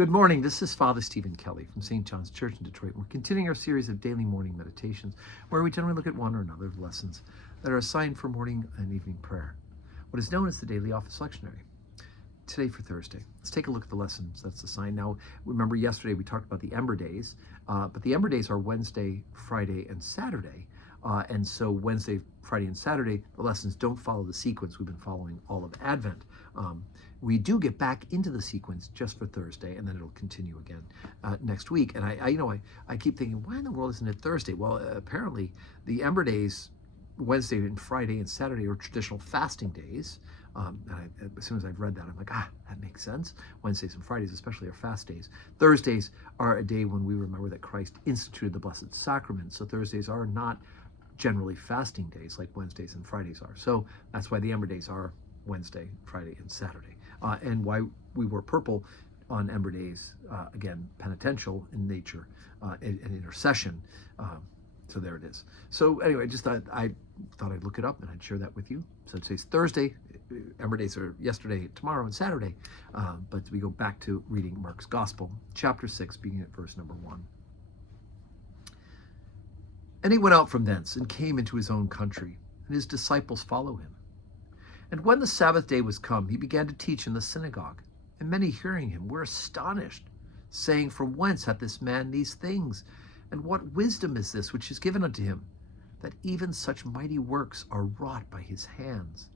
Good morning. This is Father Stephen Kelly from St. John's Church in Detroit. We're continuing our series of daily morning meditations where we generally look at one or another of the lessons that are assigned for morning and evening prayer, what is known as the daily office lectionary. Today for Thursday, let's take a look at the lessons that's assigned. Now, remember yesterday we talked about the Ember Days, but the Ember Days are Wednesday, Friday, and Saturday. And so Wednesday, Friday, and Saturday, the lessons don't follow the sequence we've been following all of Advent. We do get back into the sequence just for Thursday, and then it'll continue again next week. And I keep thinking, why in the world isn't it Thursday? Well, apparently the Ember Days, Wednesday and Friday and Saturday, are traditional fasting days. As soon as I've read that, I'm like, that makes sense. Wednesdays and Fridays especially are fast days. Thursdays are a day when we remember that Christ instituted the Blessed Sacrament. So Thursdays are not generally fasting days like Wednesdays and Fridays are. So that's why the Ember Days are Wednesday, Friday, and Saturday. And why we wear purple on Ember Days, again, penitential in nature, and intercession. So there it is. So anyway, I thought I'd look it up and I'd share that with you. So today's Thursday. Ember Days are yesterday, tomorrow, and Saturday. But we go back to reading Mark's Gospel, chapter 6, beginning at verse number 1. And he went out from thence and came into his own country, and his disciples follow him. And when the Sabbath day was come, he began to teach in the synagogue. And many hearing him were astonished, saying, From whence hath this man these things? And what wisdom is this which is given unto him, that even such mighty works are wrought by his hands?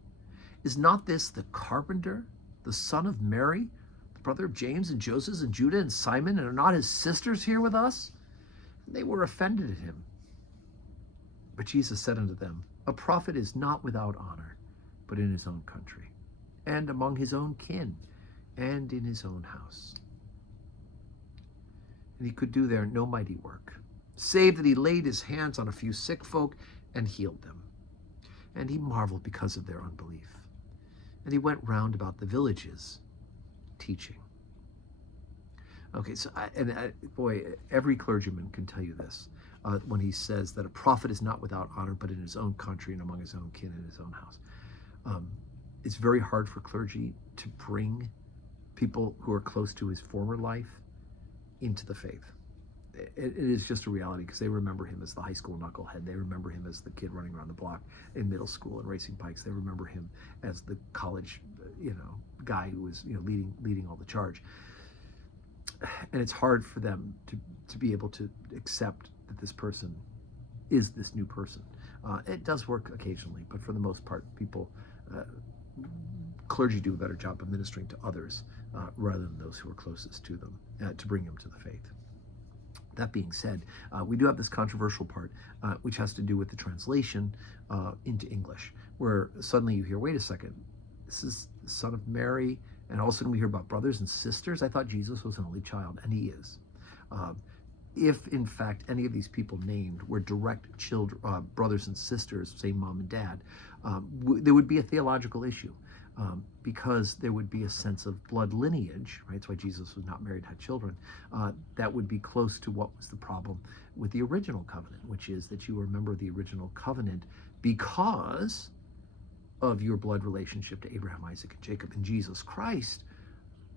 Is not this the carpenter, the son of Mary, the brother of James and Joseph and Judah and Simon, and are not his sisters here with us? And they were offended at him. But Jesus said unto them, A prophet is not without honor, but in his own country, and among his own kin, and in his own house. And he could do there no mighty work, save that he laid his hands on a few sick folk and healed them. And he marveled because of their unbelief. And he went round about the villages, teaching. Okay, so every clergyman can tell you this when he says that a prophet is not without honor, but in his own country and among his own kin and his own house. It's very hard for clergy to bring people who are close to his former life into the faith. It is just a reality because they remember him as the high school knucklehead. They remember him as the kid running around the block in middle school and racing bikes. They remember him as the college, guy who was, leading all the charge. And it's hard for them to be able to accept that this person is this new person. It does work occasionally, but for the most part, clergy do a better job of ministering to others rather than those who are closest to them to bring them to the faith. That being said, we do have this controversial part, which has to do with the translation into English, where suddenly you hear, wait a second, this is the son of Mary, and all of a sudden we hear about brothers and sisters. I thought Jesus was an only child, and he is. If, in fact, any of these people named were direct children, brothers and sisters, same mom and dad, there would be a theological issue because there would be a sense of blood lineage, right? That's why Jesus was not married, had children. That would be close to what was the problem with the original covenant, which is that you remember the original covenant because of your blood relationship to Abraham, Isaac, and Jacob. In Jesus Christ,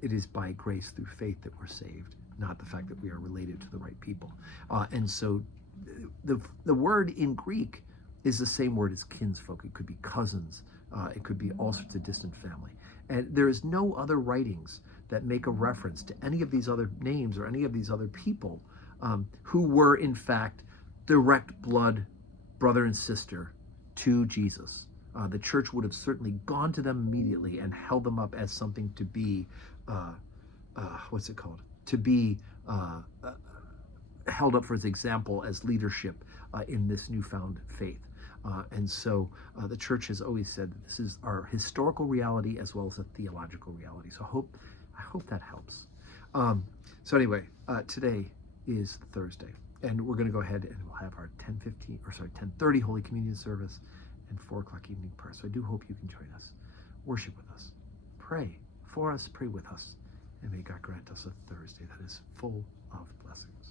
it is by grace through faith that we're saved, not the fact that we are related to the right people. And so the word in Greek is the same word as kinsfolk. It could be cousins. It could be all sorts of distant family. And there is no other writings that make a reference to any of these other names or any of these other people who were, in fact, direct blood brother and sister to Jesus. The church would have certainly gone to them immediately and held them up as something to be, to be held up for his example as leadership in this newfound faith. And so the church has always said that this is our historical reality as well as a theological reality. So I hope that helps. So anyway, today is Thursday, and we're going to go ahead and we'll have our 10:30 Holy Communion service and 4 o'clock evening prayer. So I do hope you can join us, worship with us, pray for us, pray with us, and may God grant us a Thursday that is full of blessings.